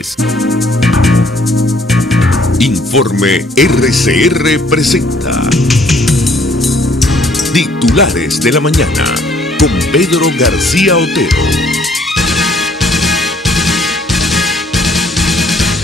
titulares. Informe RCR presenta Titulares de la Mañana con Pedro García Otero.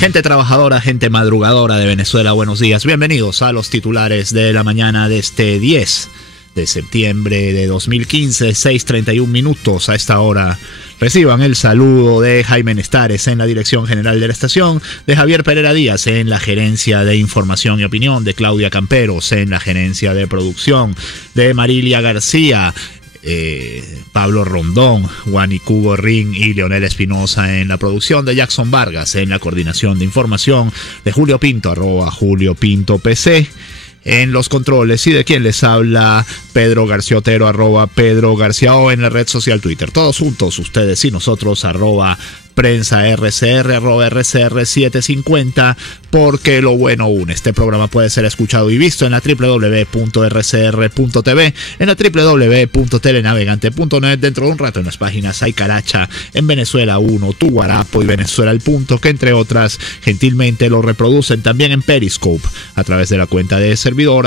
Gente trabajadora, gente madrugadora de Venezuela, buenos días. Bienvenidos a los titulares de la mañana de este 10 de septiembre de 2015, 6:31 minutos. A esta hora reciban el saludo de Jaime Nestares en la dirección general de la estación, de Javier Pereira Díaz en la gerencia de información y opinión, de Claudia Camperos en la gerencia de producción, de Marilia García, Pablo Rondón, Juan Cubo Ring y Leonel Espinosa en la producción, de Jackson Vargas en la coordinación de información, de Julio Pinto, @JulioPintoPC en los controles, y de quien les habla, Pedro García Otero, @Pedro García O en la red social Twitter. Todos juntos, ustedes y nosotros, @Prensa RCR, @RCR750, porque lo bueno une. Este programa puede ser escuchado y visto en la www.rcr.tv, en la www.telenavegante.net. Dentro de un rato en las páginas Hay Caracha, en Venezuela 1, Tu Guarapo y Venezuela al Punto, que entre otras gentilmente lo reproducen también en Periscope a través de la cuenta de servidor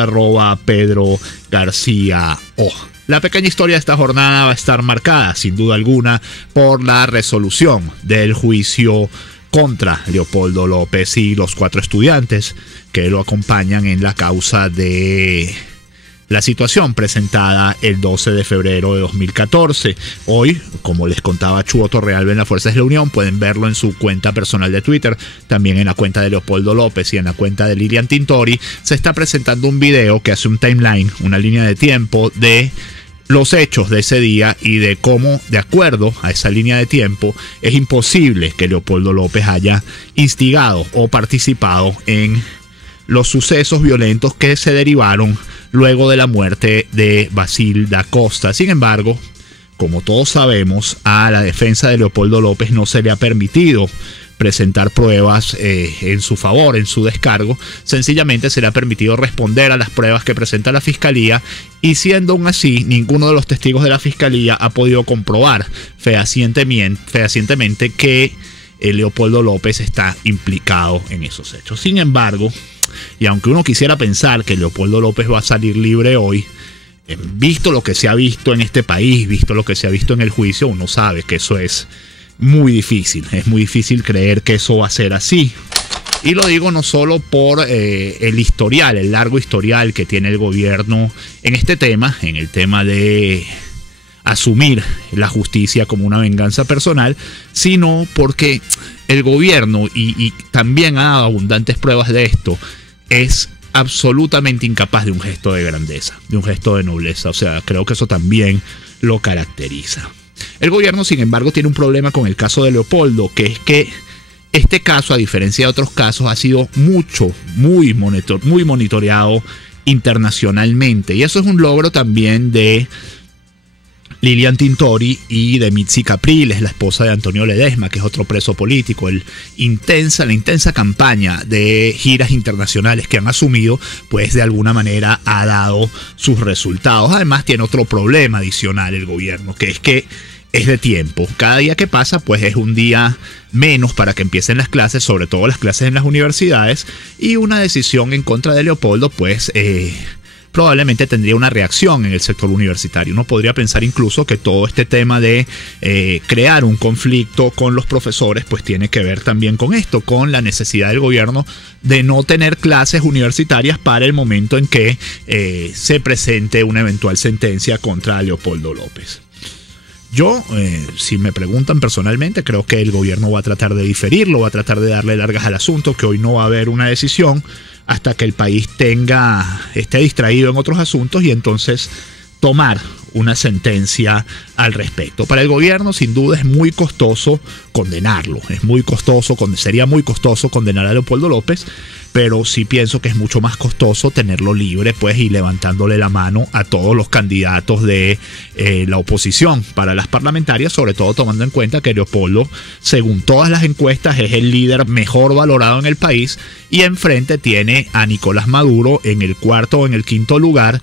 @Pedro García O. La pequeña historia de esta jornada va a estar marcada, sin duda alguna, por la resolución del juicio contra Leopoldo López y los 4 estudiantes que lo acompañan en la causa de la situación presentada el 12 de febrero de 2014. Hoy, como les contaba Chuo Torrealba en las Fuerzas de la Unión, pueden verlo en su cuenta personal de Twitter, también en la cuenta de Leopoldo López y en la cuenta de Lilian Tintori. Se está presentando un video que hace un timeline, una línea de tiempo de los hechos de ese día y de cómo, de acuerdo a esa línea de tiempo, es imposible que Leopoldo López haya instigado o participado en los sucesos violentos que se derivaron luego de la muerte de Basil da Costa. Sin embargo, como todos sabemos, a la defensa de Leopoldo López no se le ha permitido presentar pruebas en su favor, en su descargo. Sencillamente se le ha permitido responder a las pruebas que presenta la Fiscalía, y siendo aún así, ninguno de los testigos de la Fiscalía ha podido comprobar fehacientemente que Leopoldo López está implicado en esos hechos. Sin embargo, y aunque uno quisiera pensar que Leopoldo López va a salir libre hoy, visto lo que se ha visto en este país, visto lo que se ha visto en el juicio, uno sabe que eso es muy difícil. Es muy difícil creer que eso va a ser así. Y lo digo no solo por el largo historial que tiene el gobierno en este tema, en el tema de asumir la justicia como una venganza personal, sino porque el gobierno, y también ha dado abundantes pruebas de esto, es absolutamente incapaz de un gesto de grandeza, de un gesto de nobleza. O sea, creo que eso también lo caracteriza. El gobierno, sin embargo, tiene un problema con el caso de Leopoldo, que es que este caso, a diferencia de otros casos, ha sido muy monitoreado internacionalmente. Y eso es un logro también de Lilian Tintori y de Mitzi Capriles, la esposa de Antonio Ledesma, que es otro preso político. La intensa campaña de giras internacionales que han asumido, pues de alguna manera ha dado sus resultados. Además, tiene otro problema adicional el gobierno, que es de tiempo. Cada día que pasa, pues es un día menos para que empiecen las clases, sobre todo las clases en las universidades, y una decisión en contra de Leopoldo, pues probablemente tendría una reacción en el sector universitario. Uno podría pensar incluso que todo este tema de crear un conflicto con los profesores, pues tiene que ver también con esto, con la necesidad del gobierno de no tener clases universitarias para el momento en que se presente una eventual sentencia contra Leopoldo López. Yo, si me preguntan personalmente, creo que el gobierno va a tratar de diferirlo, va a tratar de darle largas al asunto, que hoy no va a haber una decisión hasta que el país esté distraído en otros asuntos, y entonces tomar una sentencia al respecto. Para el gobierno, sin duda, es muy costoso condenarlo. Sería muy costoso condenar a Leopoldo López, pero sí pienso que es mucho más costoso tenerlo libre, pues, y levantándole la mano a todos los candidatos de la oposición para las parlamentarias, sobre todo tomando en cuenta que Leopoldo, según todas las encuestas, es el líder mejor valorado en el país, y enfrente tiene a Nicolás Maduro en el cuarto o en el quinto lugar,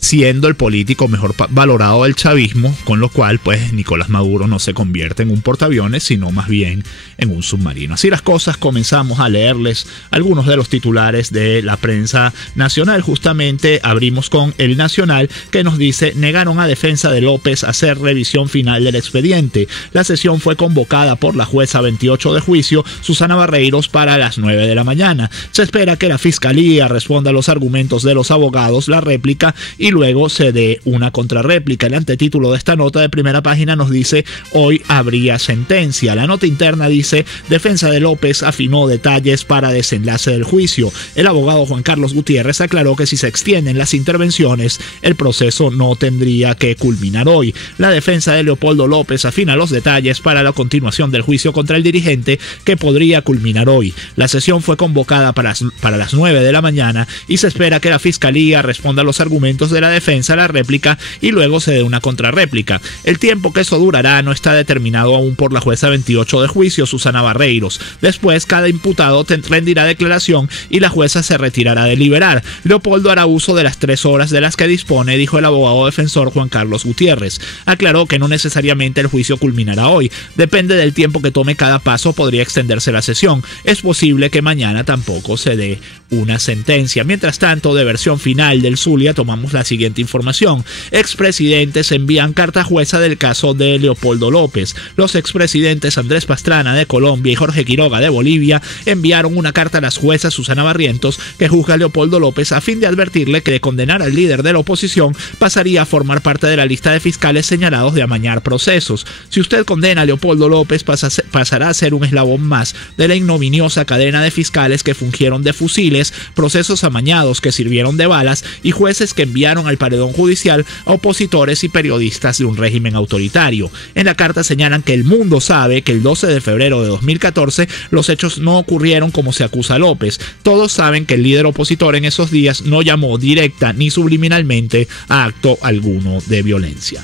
siendo el político mejor valorado del chavismo, con lo cual pues Nicolás Maduro no se convierte en un portaaviones, sino más bien en un submarino. Así las cosas, comenzamos a leerles algunos de los titulares de la prensa nacional. Justamente abrimos con El Nacional, que nos dice: negaron a defensa de López hacer revisión final del expediente. La sesión fue convocada por la jueza 28 de juicio, Susana Barreiros, para las 9 de la mañana. Se espera que la fiscalía responda a los argumentos de los abogados, la réplica y luego se dé una contrarréplica. El antetítulo de esta nota de primera página nos dice: hoy habría sentencia. La nota interna dice: defensa de López afinó detalles para desenlace del juicio. El abogado Juan Carlos Gutiérrez aclaró que si se extienden las intervenciones, el proceso no tendría que culminar hoy. La defensa de Leopoldo López afina los detalles para la continuación del juicio contra el dirigente, que podría culminar hoy. La sesión fue convocada para las 9 de la mañana y se espera que la fiscalía responda a los argumentos de la defensa, la réplica y luego se dé una contrarréplica. El tiempo que eso durará no está determinado aún por la jueza 28 de juicio, Susana Barreiros. Después, cada imputado rendirá declaración y la jueza se retirará a deliberar. Leopoldo hará uso de las 3 horas de las que dispone, dijo el abogado defensor Juan Carlos Gutiérrez. Aclaró que no necesariamente el juicio culminará hoy. Depende del tiempo que tome cada paso, podría extenderse la sesión. Es posible que mañana tampoco se dé una sentencia. Mientras tanto, de versión final del Zulia tomamos la siguiente información. Expresidentes envían carta jueza del caso de Leopoldo López. Los expresidentes Andrés Pastrana de Colombia y Jorge Quiroga de Bolivia enviaron una carta a las juezas Susana Barrientos, que juzga a Leopoldo López, a fin de advertirle que de condenar al líder de la oposición pasaría a formar parte de la lista de fiscales señalados de amañar procesos. Si usted condena a Leopoldo López, pasará a ser un eslabón más de la ignominiosa cadena de fiscales que fungieron de fusiles, procesos amañados que sirvieron de balas y jueces que enviaron al paredón judicial a opositores y periodistas de un régimen autoritario. En la carta señalan que el mundo sabe que el 12 de febrero de 2014 los hechos no ocurrieron como se acusa a López. Todos saben que el líder opositor en esos días no llamó directa ni subliminalmente a acto alguno de violencia.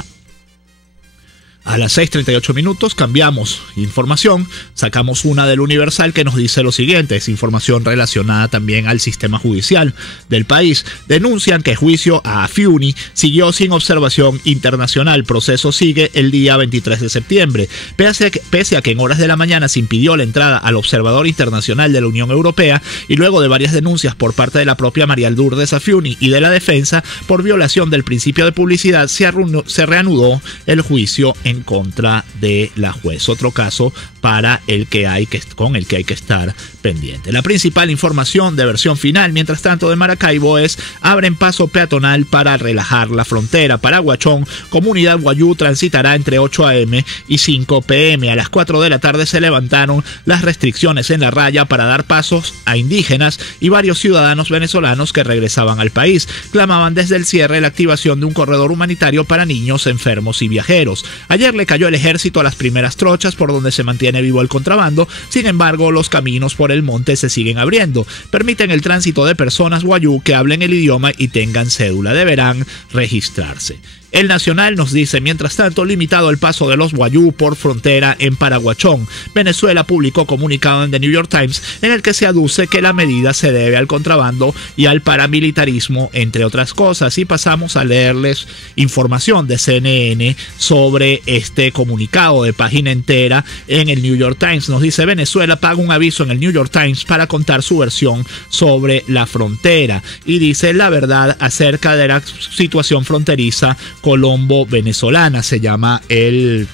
A las 6:38 cambiamos información, sacamos una del Universal que nos dice lo siguiente, es información relacionada también al sistema judicial del país. Denuncian que juicio a Afiuni siguió sin observación internacional, proceso sigue el día 23 de septiembre. Pese a que en horas de la mañana se impidió la entrada al observador internacional de la Unión Europea y luego de varias denuncias por parte de la propia María Lourdes Afiuni y de la defensa por violación del principio de publicidad, se reanudó el juicio en contra de la juez. Otro caso con el que hay que estar pendiente. La principal información de versión final, mientras tanto, de Maracaibo es: abren paso peatonal para relajar la frontera. Paraguachón, comunidad guayú, transitará entre 8 a.m. y 5 p.m. A las 4 de la tarde se levantaron las restricciones en la raya para dar pasos a indígenas y varios ciudadanos venezolanos que regresaban al país. Clamaban desde el cierre la activación de un corredor humanitario para niños, enfermos y viajeros. Ayer le cayó el ejército a las primeras trochas por donde se mantiene vivo el contrabando. Sin embargo, los caminos por el monte se siguen abriendo. Permiten el tránsito de personas guayú que hablen el idioma y tengan cédula. Deberán registrarse. El Nacional nos dice: mientras tanto, limitado el paso de los guayú por frontera en Paraguachón. Venezuela publicó comunicado en The New York Times en el que se aduce que la medida se debe al contrabando y al paramilitarismo, entre otras cosas. Y pasamos a leerles información de CNN sobre este comunicado de página entera en el New York Times. Nos dice: Venezuela paga un aviso en el New York Times para contar su versión sobre la frontera. Y dice la verdad acerca de la situación fronteriza colombo-venezolana, se llama el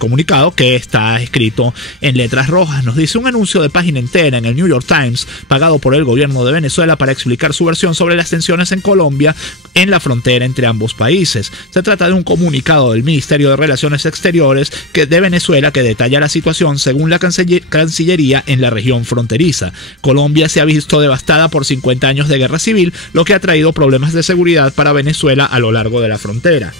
comunicado, que está escrito en letras rojas. Nos dice: un anuncio de página entera en el New York Times, pagado por el gobierno de Venezuela para explicar su versión sobre las tensiones en Colombia en la frontera entre ambos países. Se trata de un comunicado del Ministerio de Relaciones Exteriores de Venezuela que detalla la situación según la Cancillería en la región fronteriza. Colombia se ha visto devastada por 50 años de guerra civil, lo que ha traído problemas de seguridad para Venezuela a lo largo de la frontera.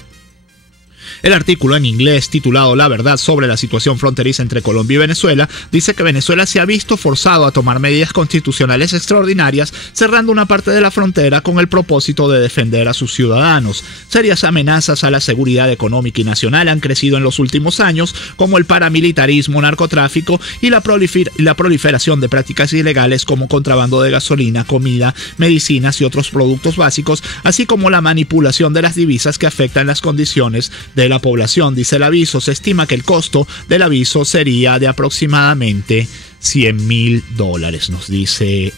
El artículo en inglés titulado La verdad sobre la situación fronteriza entre Colombia y Venezuela dice que Venezuela se ha visto forzado a tomar medidas constitucionales extraordinarias, cerrando una parte de la frontera con el propósito de defender a sus ciudadanos. Serias amenazas a la seguridad económica y nacional han crecido en los últimos años, como el paramilitarismo, narcotráfico y la proliferación de prácticas ilegales como contrabando de gasolina, comida, medicinas y otros productos básicos, así como la manipulación de las divisas que afectan las condiciones de la población. Dice el aviso, se estima que el costo del aviso sería de aproximadamente $100,000, nos dice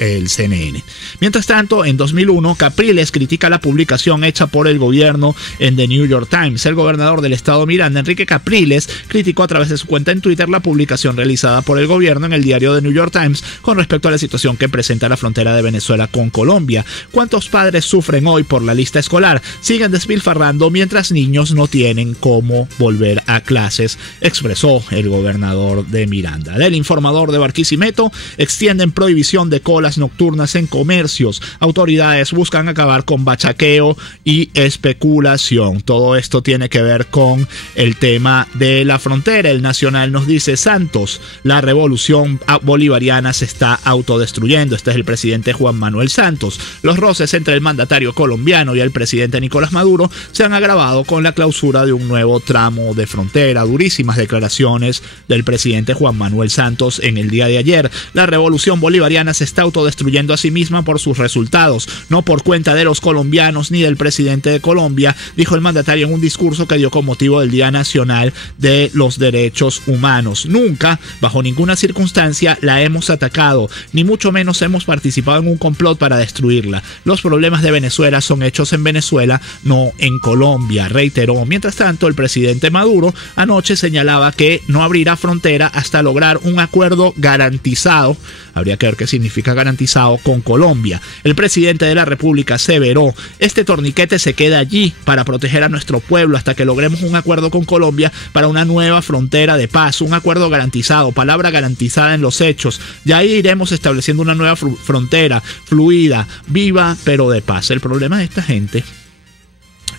el CNN. Mientras tanto, en 2001, Capriles critica la publicación hecha por el gobierno en The New York Times. El gobernador del estado Miranda, Enrique Capriles, criticó a través de su cuenta en Twitter la publicación realizada por el gobierno en el diario The New York Times con respecto a la situación que presenta la frontera de Venezuela con Colombia. ¿Cuántos padres sufren hoy por la lista escolar? Siguen despilfarrando mientras niños no tienen cómo volver a clases, expresó el gobernador de Miranda. Del Informador de Barquisimeto, extienden prohibición de colas nocturnas en comercios. Autoridades buscan acabar con bachaqueo y especulación. Todo esto tiene que ver con el tema de la frontera. El Nacional nos dice: Santos, la revolución bolivariana se está autodestruyendo. Este es el presidente Juan Manuel Santos. Los roces entre el mandatario colombiano y el presidente Nicolás Maduro se han agravado con la clausura de un nuevo tramo de frontera. Durísimas declaraciones del presidente Juan Manuel Santos en el día de ayer. La revolución bolivariana se está autodestruyendo a sí misma por sus resultados, no por cuenta de los colombianos ni del presidente de Colombia, dijo el mandatario en un discurso que dio con motivo del Día Nacional de los Derechos Humanos. Nunca, bajo ninguna circunstancia, la hemos atacado, ni mucho menos hemos participado en un complot para destruirla. Los problemas de Venezuela son hechos en Venezuela, no en Colombia, reiteró. Mientras tanto, el presidente Maduro anoche señalaba que no abrirá frontera hasta lograr un acuerdo garantizado. Habría que ver qué significa garantizado con Colombia. El presidente de la República aseveró: este torniquete se queda allí para proteger a nuestro pueblo hasta que logremos un acuerdo con Colombia para una nueva frontera de paz, un acuerdo garantizado, palabra garantizada en los hechos. Ya ahí iremos estableciendo una nueva frontera fluida, viva, pero de paz. El problema de esta gente,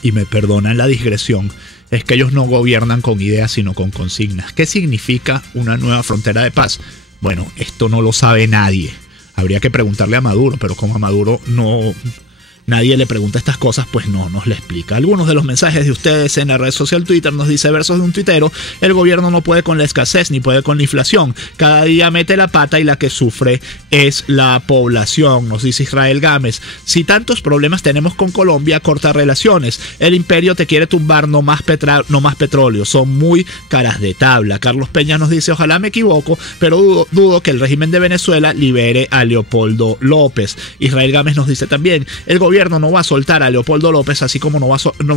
y me perdonan la digresión, es que ellos no gobiernan con ideas sino con consignas. ¿Qué significa una nueva frontera de paz? Bueno, esto no lo sabe nadie. Habría que preguntarle a Maduro, pero como a Maduro nadie le pregunta estas cosas, pues no nos le explica. Algunos de los mensajes de ustedes en la red social Twitter nos dice: versos de un tuitero, el gobierno no puede con la escasez ni puede con la inflación. Cada día mete la pata y la que sufre es la población, nos dice Israel Gámez. Si tantos problemas tenemos con Colombia, corta relaciones. El imperio te quiere tumbar, no más petróleo. Son muy caras de tabla. Carlos Peña nos dice: ojalá me equivoco, pero dudo que el régimen de Venezuela libere a Leopoldo López. Israel Gámez nos dice también: el gobierno no va a soltar a Leopoldo López, así como no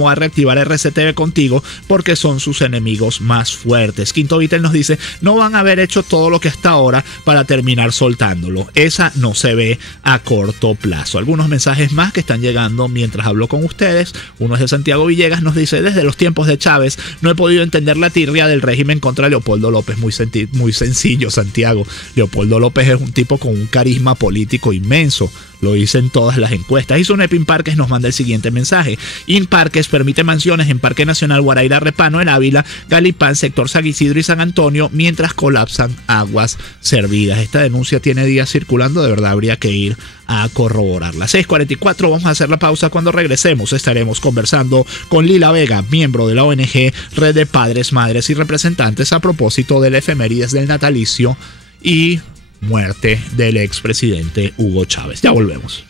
va a reactivar RCTV contigo, porque son sus enemigos más fuertes. Quinto Vitel nos dice: no van a haber hecho todo lo que hasta ahora para terminar soltándolo. Esa no se ve a corto plazo. Algunos mensajes más que están llegando mientras hablo con ustedes. Uno es de Santiago Villegas, nos dice: desde los tiempos de Chávez no he podido entender la tirria del régimen contra Leopoldo López. Muy sencillo, Santiago. Leopoldo López es un tipo con un carisma político inmenso. Lo dicen todas las encuestas. Y Sunepin Parques nos manda el siguiente mensaje: Inparques permite mansiones en Parque Nacional Guaraíra Repano, en Ávila, Galipán, sector San Isidro y San Antonio, mientras colapsan aguas servidas. Esta denuncia tiene días circulando, de verdad habría que ir a corroborarla. 6:44, vamos a hacer la pausa. Cuando regresemos estaremos conversando con Lila Vega, miembro de la ONG Red de Padres, Madres y Representantes, a propósito del efemérides del natalicio y muerte del expresidente Hugo Chávez. Ya volvemos.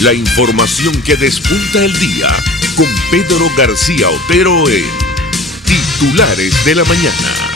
La información que despunta el día con Pedro García Otero en Titulares de la Mañana.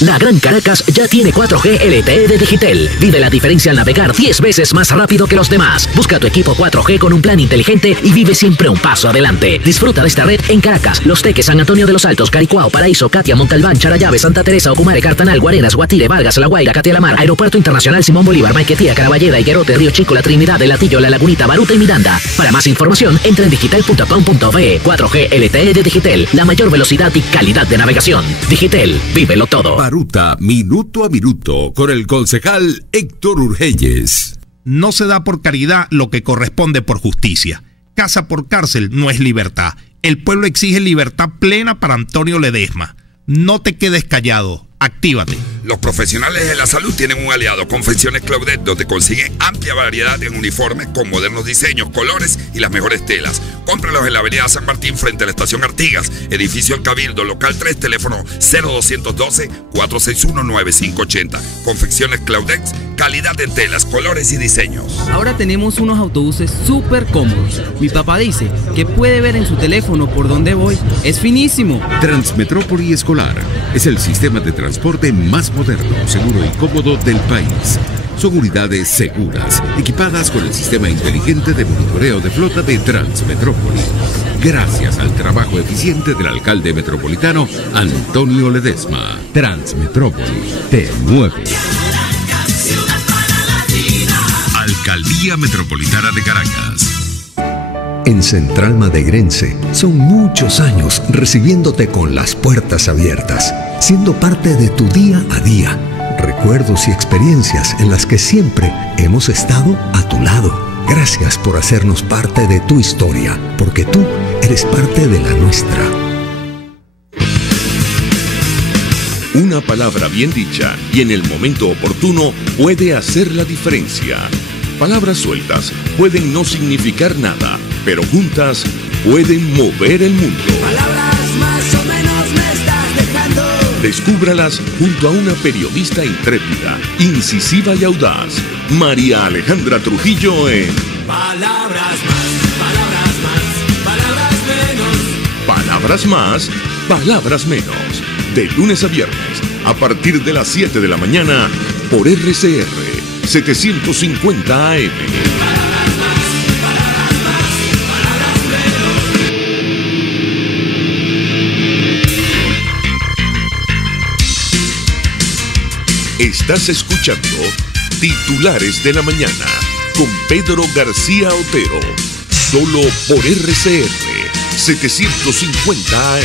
La Gran Caracas ya tiene 4G LTE de Digitel. Vive la diferencia al navegar 10 veces más rápido que los demás. Busca tu equipo 4G con un plan inteligente y vive siempre un paso adelante. Disfruta de esta red en Caracas, Los Teques, San Antonio de los Altos, Caricuao, Paraíso, Catia, Montalbán, Charallave, Santa Teresa, Ocumare, Cartanal, Guarenas, Guatire, Vargas, La Guaira, Catia-La-Mar, Aeropuerto Internacional Simón Bolívar, Maiquetía, Caraballeda, Higuerote, Río Chico, La Trinidad, El Latillo, La Lagunita, Baruta y Miranda. Para más información, entra en digital.com.be. 4G LTE de Digitel, la mayor velocidad y calidad de navegación. Digitel, vívelo todo. ruta minuto a minuto con el concejal Héctor Urgelles. No se da por caridad lo que corresponde por justicia. Casa por cárcel no es libertad. El pueblo exige libertad plena para Antonio Ledesma. No te quedes callado. Actívate. Los profesionales de la salud tienen un aliado, Confecciones Claudette, donde consiguen amplia variedad en uniformes con modernos diseños, colores y las mejores telas. Cómpralos en la avenida San Martín frente a la estación Artigas, edificio El Cabildo, local 3, teléfono 0212-461-9580. Confecciones Claudette, calidad en telas, colores y diseños. Ahora tenemos unos autobuses súper cómodos. Mi papá dice que puede ver en su teléfono por dónde voy. Es finísimo. Transmetrópoli Escolar es el sistema de transporte más moderno, seguro y cómodo del país. Son unidades seguras, equipadas con el sistema inteligente de monitoreo de flota de Transmetrópoli. Gracias al trabajo eficiente del alcalde metropolitano Antonio Ledesma. Transmetrópoli te mueve. Alcaldía Metropolitana de Caracas. En Central Madegrense son muchos años recibiéndote con las puertas abiertas, siendo parte de tu día a día, recuerdos y experiencias en las que siempre hemos estado a tu lado. Gracias por hacernos parte de tu historia, porque tú eres parte de la nuestra. Una palabra bien dicha y en el momento oportuno puede hacer la diferencia. Palabras sueltas pueden no significar nada, pero juntas pueden mover el mundo. Palabras más o menos me estás dejando. Descúbralas junto a una periodista intrépida, incisiva y audaz, María Alejandra Trujillo en Palabras más, palabras más, palabras menos. Palabras más, palabras menos. De lunes a viernes, a partir de las 7 de la mañana, por RCR 750 AM. Estás escuchando Titulares de la Mañana con Pedro García Otero, solo por RCR 750 AM.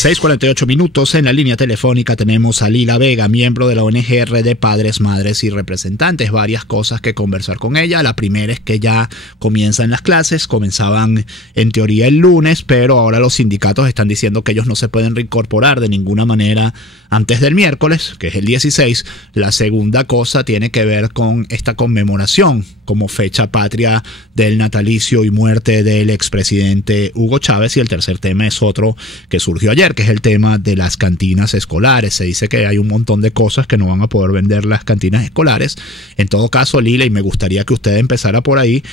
6:48 minutos. En la línea telefónica tenemos a Lila Vega, miembro de la ONG RD Padres, Madres y Representantes. Varias cosas que conversar con ella. La primera es que ya comienzan las clases. Comenzaban en teoría el lunes, pero ahora los sindicatos están diciendo que ellos no se pueden reincorporar de ninguna manera antes del miércoles, que es el 16. La segunda cosa tiene que ver con esta conmemoración como fecha patria del natalicio y muerte del expresidente Hugo Chávez. Y el tercer tema es otro que surgió ayer, que es el tema de las cantinas escolares. Se dice que hay un montón de cosas que no van a poder vender las cantinas escolares. En todo caso, Lila, y me gustaría que usted empezara por ahí,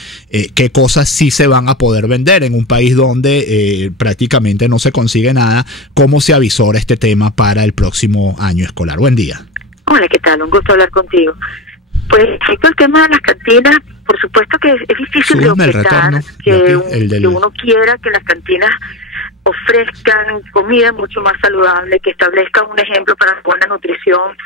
¿qué cosas sí se van a poder vender en un país donde prácticamente no se consigue nada? ¿Cómo se avisora este tema para el próximo año escolar? Buen día. Hola, ¿qué tal? Un gusto hablar contigo. Pues respecto al tema de las cantinas, por supuesto que es difícil de objetar que uno quiera que las cantinas ofrezcan comida mucho más saludable, que establezcan un ejemplo para buena nutrición,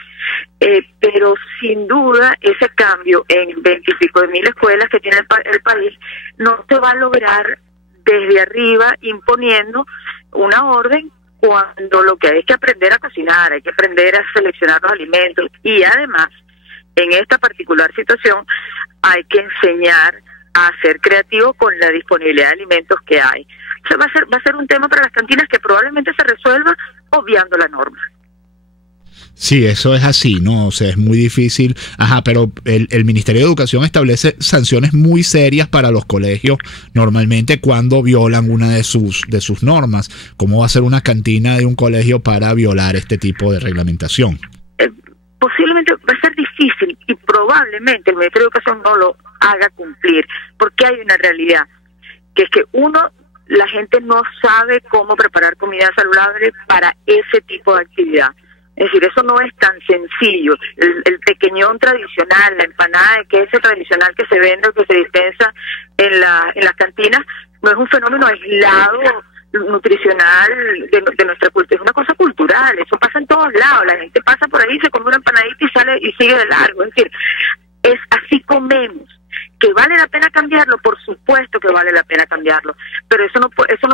pero sin duda ese cambio en 20 y pico de mil escuelas que tiene el país no se va a lograr desde arriba imponiendo una orden, cuando lo que hay es que aprender a cocinar, hay que aprender a seleccionar los alimentos, y además en esta particular situación hay que enseñar a ser creativo con la disponibilidad de alimentos que hay. O sea, va a ser un tema para las cantinas que probablemente se resuelva obviando la norma. Sí, eso es así, ¿no? O sea, es muy difícil. Ajá, pero el Ministerio de Educación establece sanciones muy serias para los colegios normalmente cuando violan una de sus normas. ¿Cómo va a ser una cantina de un colegio para violar este tipo de reglamentación? Posiblemente va a ser difícil y probablemente el Ministerio de Educación no lo haga cumplir, porque hay una realidad, que es que la gente no sabe cómo preparar comida saludable para ese tipo de actividad. Es decir, eso no es tan sencillo. El pequeñón tradicional, la empanada de queso tradicional que se vende o que se dispensa en las cantinas, no es un fenómeno aislado nutricional de nuestra cultura, es una cosa cultural, eso pasa en todos lados, la gente pasa por ahí, se come una empanadita y sale y sigue de largo. Es decir, es así comemos. ¿Que vale la pena cambiarlo? Por supuesto que vale la pena cambiarlo, pero eso no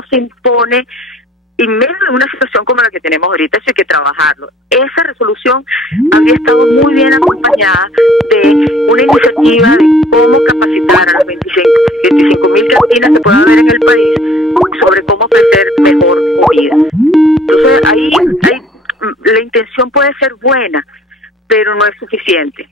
se impone y menos en una situación como la que tenemos ahorita, eso hay que trabajarlo. Esa resolución habría estado muy bien acompañada de una iniciativa de cómo capacitar a las 25.000 cantinas que pueda haber en el país sobre cómo ofrecer mejor comida. Entonces ahí la intención puede ser buena, pero no es suficiente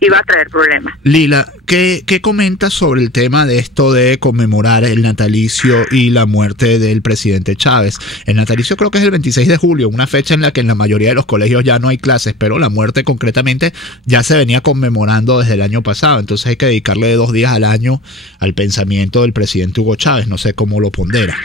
y va a traer problemas. Lila, ¿qué comentas sobre el tema de esto de conmemorar el natalicio y la muerte del presidente Chávez? El natalicio creo que es el 26 de julio, una fecha en la que en la mayoría de los colegios ya no hay clases, pero la muerte concretamente ya se venía conmemorando desde el año pasado, entonces hay que dedicarle 2 días al año al pensamiento del presidente Hugo Chávez, no sé cómo lo pondera.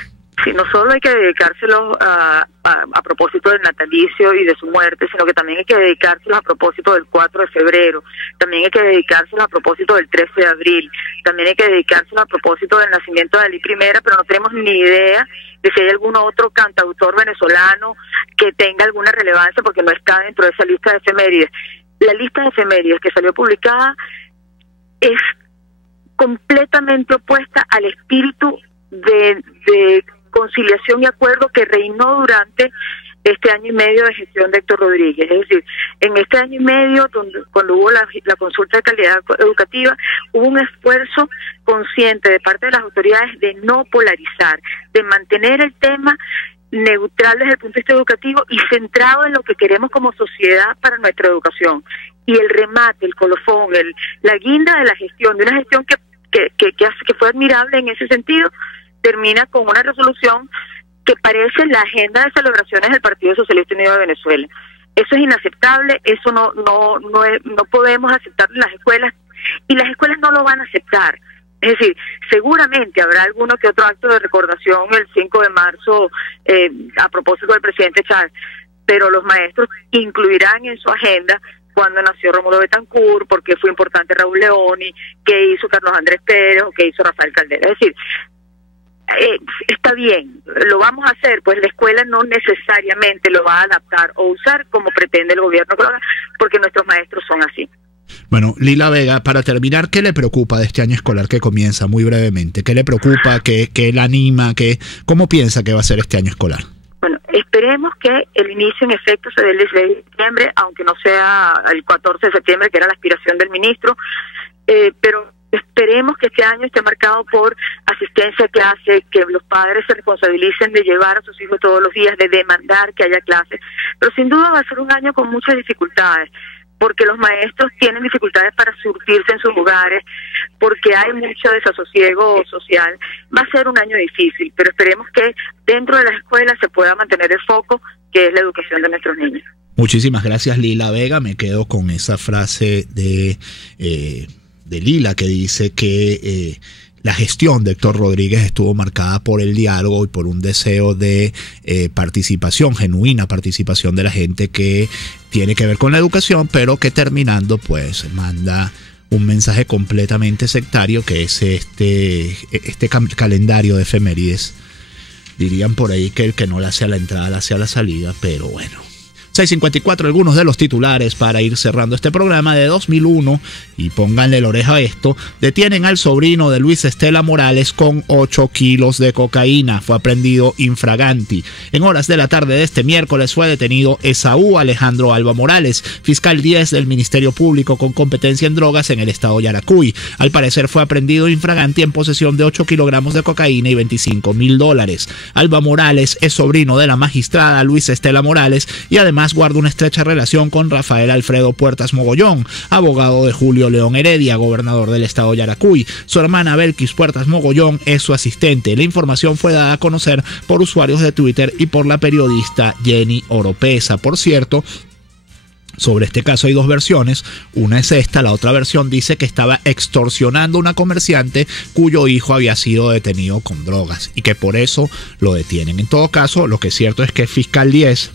Sí, no solo hay que dedicárselo a propósito del natalicio y de su muerte, sino que también hay que dedicárselo a propósito del 4 de febrero, también hay que dedicárselo a propósito del 13 de abril, también hay que dedicárselo a propósito del nacimiento de Alí I, pero no tenemos ni idea de si hay algún otro cantautor venezolano que tenga alguna relevancia porque no está dentro de esa lista de efemérides. La lista de efemérides que salió publicada es completamente opuesta al espíritu de conciliación y acuerdo que reinó durante este año y medio de gestión de Héctor Rodríguez. Es decir, en este año y medio, cuando hubo la consulta de calidad educativa, hubo un esfuerzo consciente de parte de las autoridades de no polarizar, de mantener el tema neutral desde el punto de vista educativo y centrado en lo que queremos como sociedad para nuestra educación. Y el remate, el colofón, la guinda de la gestión, de una gestión que fue admirable en ese sentido, termina con una resolución que parece la agenda de celebraciones del Partido Socialista Unido de Venezuela. Eso es inaceptable, eso no podemos aceptarlo en las escuelas, y las escuelas no lo van a aceptar. Es decir, seguramente habrá alguno que otro acto de recordación el 5 de marzo a propósito del presidente Chávez, pero los maestros incluirán en su agenda cuando nació Rómulo Betancourt, porque fue importante Raúl Leoni, qué hizo Carlos Andrés Pérez o qué hizo Rafael Caldera. Es decir, está bien, lo vamos a hacer, pues la escuela no necesariamente lo va a adaptar o usar como pretende el gobierno que lo haga, porque nuestros maestros son así. Bueno, Lila Vega, para terminar, ¿qué le preocupa de este año escolar que comienza muy brevemente? ¿Qué le preocupa? ¿Qué le anima? ¿Cómo piensa que va a ser este año escolar? Bueno, esperemos que el inicio en efecto se dé el 16 de septiembre, aunque no sea el 14 de septiembre, que era la aspiración del ministro, pero esperemos que este año esté marcado por asistencia a clase, que los padres se responsabilicen de llevar a sus hijos todos los días, de demandar que haya clases, pero sin duda va a ser un año con muchas dificultades, porque los maestros tienen dificultades para surtirse en sus lugares, porque hay mucho desasosiego social. Va a ser un año difícil, pero esperemos que dentro de las escuelas se pueda mantener el foco, que es la educación de nuestros niños. Muchísimas gracias, Lila Vega. Me quedo con esa frase de Lila, que dice que la gestión de Héctor Rodríguez estuvo marcada por el diálogo y por un deseo de participación, genuina participación de la gente, que tiene que ver con la educación, pero que terminando pues manda un mensaje completamente sectario, que es este calendario de efemérides. Dirían por ahí que el que no le hace a la entrada, le hace a la salida, pero bueno. 6:54, algunos de los titulares para ir cerrando este programa. De 2001, y pónganle la oreja a esto, detienen al sobrino de Luis Estela Morales con 8 kilos de cocaína. Fue aprendido infraganti. En horas de la tarde de este miércoles fue detenido Esaú Alejandro Alba Morales, fiscal 10 del Ministerio Público con competencia en drogas en el estado Yaracuy. Al parecer fue aprendido infraganti en posesión de 8 kilogramos de cocaína y $25,000. Alba Morales es sobrino de la magistrada Luis Estela Morales y además guarda una estrecha relación con Rafael Alfredo Puertas Mogollón, abogado de Julio León Heredia, gobernador del estado Yaracuy. Su hermana Belkis Puertas Mogollón es su asistente. La información fue dada a conocer por usuarios de Twitter y por la periodista Jenny Oropesa. Por cierto, sobre este caso hay dos versiones. Una es esta, la otra versión dice que estaba extorsionando a una comerciante cuyo hijo había sido detenido con drogas y que por eso lo detienen. En todo caso, lo que es cierto es que es fiscal 10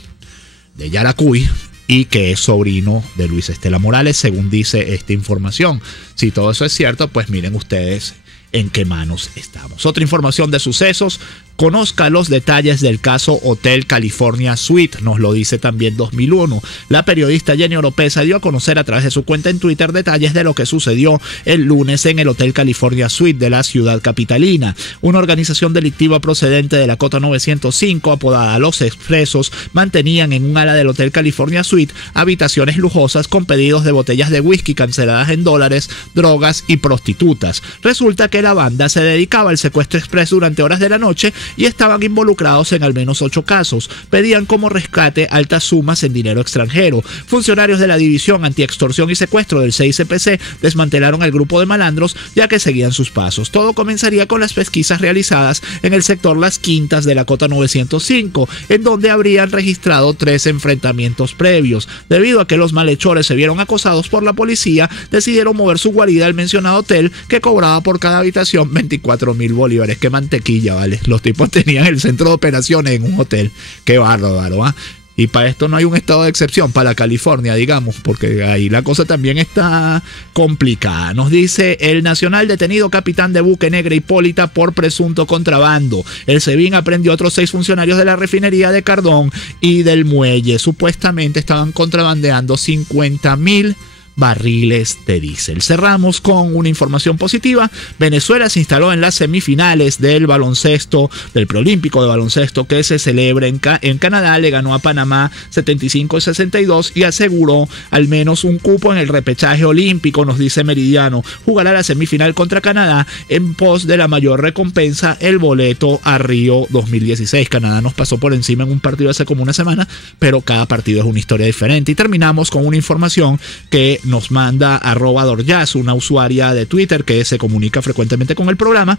de Yaracuy y que es sobrino de Luis Estela Morales, según dice esta información. Si todo eso es cierto, pues miren ustedes en qué manos estamos. Otra información de sucesos: Conozca los detalles del caso Hotel California Suite, nos lo dice también 2001. La periodista Jenny Oropesa dio a conocer a través de su cuenta en Twitter detalles de lo que sucedió el lunes en el Hotel California Suite de la ciudad capitalina. Una organización delictiva procedente de la Cota 905, apodada Los Expresos, mantenían en un ala del Hotel California Suite habitaciones lujosas con pedidos de botellas de whisky canceladas en dólares, drogas y prostitutas. Resulta que la banda se dedicaba al secuestro express durante horas de la noche y estaban involucrados en al menos 8 casos. Pedían como rescate altas sumas en dinero extranjero. Funcionarios de la División Antiextorsión y Secuestro del CICPC desmantelaron al grupo de malandros ya que seguían sus pasos. Todo comenzaría con las pesquisas realizadas en el sector Las Quintas de la Cota 905, en donde habrían registrado 3 enfrentamientos previos. Debido a que los malhechores se vieron acosados por la policía, decidieron mover su guarida al mencionado hotel, que cobraba por cada habitación 24,000 bolívares. Qué mantequilla, ¿vale? Los tipos tenían el centro de operaciones en un hotel. Qué bárbaro, ¿ah? Y para esto no hay un estado de excepción, para California, digamos, porque ahí la cosa también está complicada. Nos dice el nacional detenido capitán de buque Negra Hipólita por presunto contrabando. El SEBIN aprendió a otros 6 funcionarios de la refinería de Cardón y del muelle. Supuestamente estaban contrabandeando 50,000 barriles de diésel. Cerramos con una información positiva. Venezuela se instaló en las semifinales del baloncesto, del preolímpico de baloncesto que se celebra en Canadá. Le ganó a Panamá 75-62 y aseguró al menos un cupo en el repechaje olímpico, nos dice Meridiano. Jugará la semifinal contra Canadá en pos de la mayor recompensa, el boleto a Río 2016. Canadá nos pasó por encima en un partido hace como una semana, pero cada partido es una historia diferente. Y terminamos con una información que nos manda @Dorjaz, una usuaria de Twitter que se comunica frecuentemente con el programa.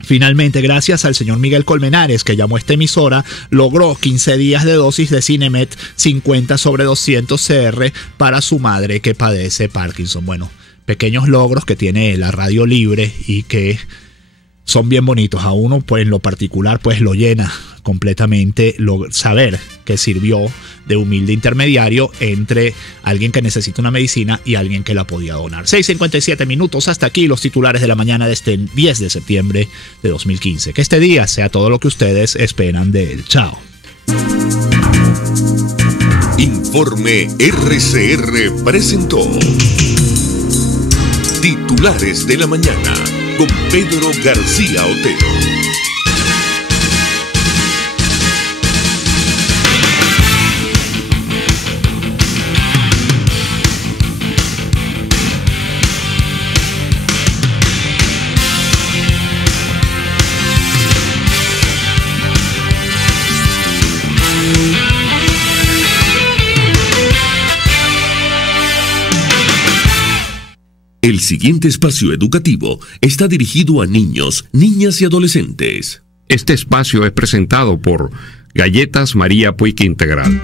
Finalmente, gracias al señor Miguel Colmenares, que llamó a esta emisora, logró 15 días de dosis de Cinemet 50/200 CR para su madre que padece Parkinson. Bueno, pequeños logros que tiene la radio libre y que son bien bonitos. A uno, pues en lo particular, pues lo llena completamente saber que sirvió de humilde intermediario entre alguien que necesita una medicina y alguien que la podía donar. 6:57 minutos, hasta aquí los titulares de la mañana de este 10 de septiembre de 2015. Que este día sea todo lo que ustedes esperan de él. Chao. Informe RCR presentó Titulares de la mañana con Pedro García Otero. El siguiente espacio educativo está dirigido a niños, niñas y adolescentes. Este espacio es presentado por Galletas María Puig Integral.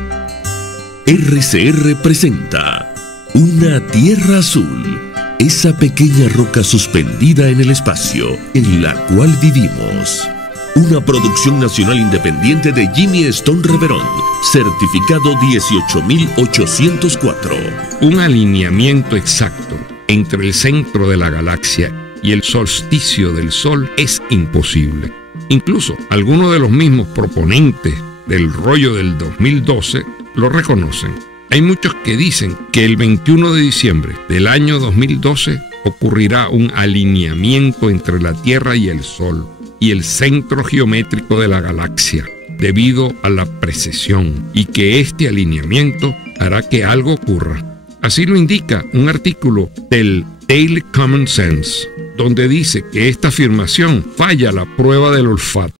RCR presenta Una Tierra Azul, esa pequeña roca suspendida en el espacio en la cual vivimos. Una producción nacional independiente de Jimmy Stone Reverón, certificado 18804. Un alineamiento exacto entre el centro de la galaxia y el solsticio del Sol es imposible. Incluso algunos de los mismos proponentes del rollo del 2012 lo reconocen. Hay muchos que dicen que el 21 de diciembre del año 2012 ocurrirá un alineamiento entre la Tierra y el Sol y el centro geométrico de la galaxia, debido a la precesión, y que este alineamiento hará que algo ocurra. Así lo indica un artículo del Daily Common Sense, donde dice que esta afirmación falla la prueba del olfato.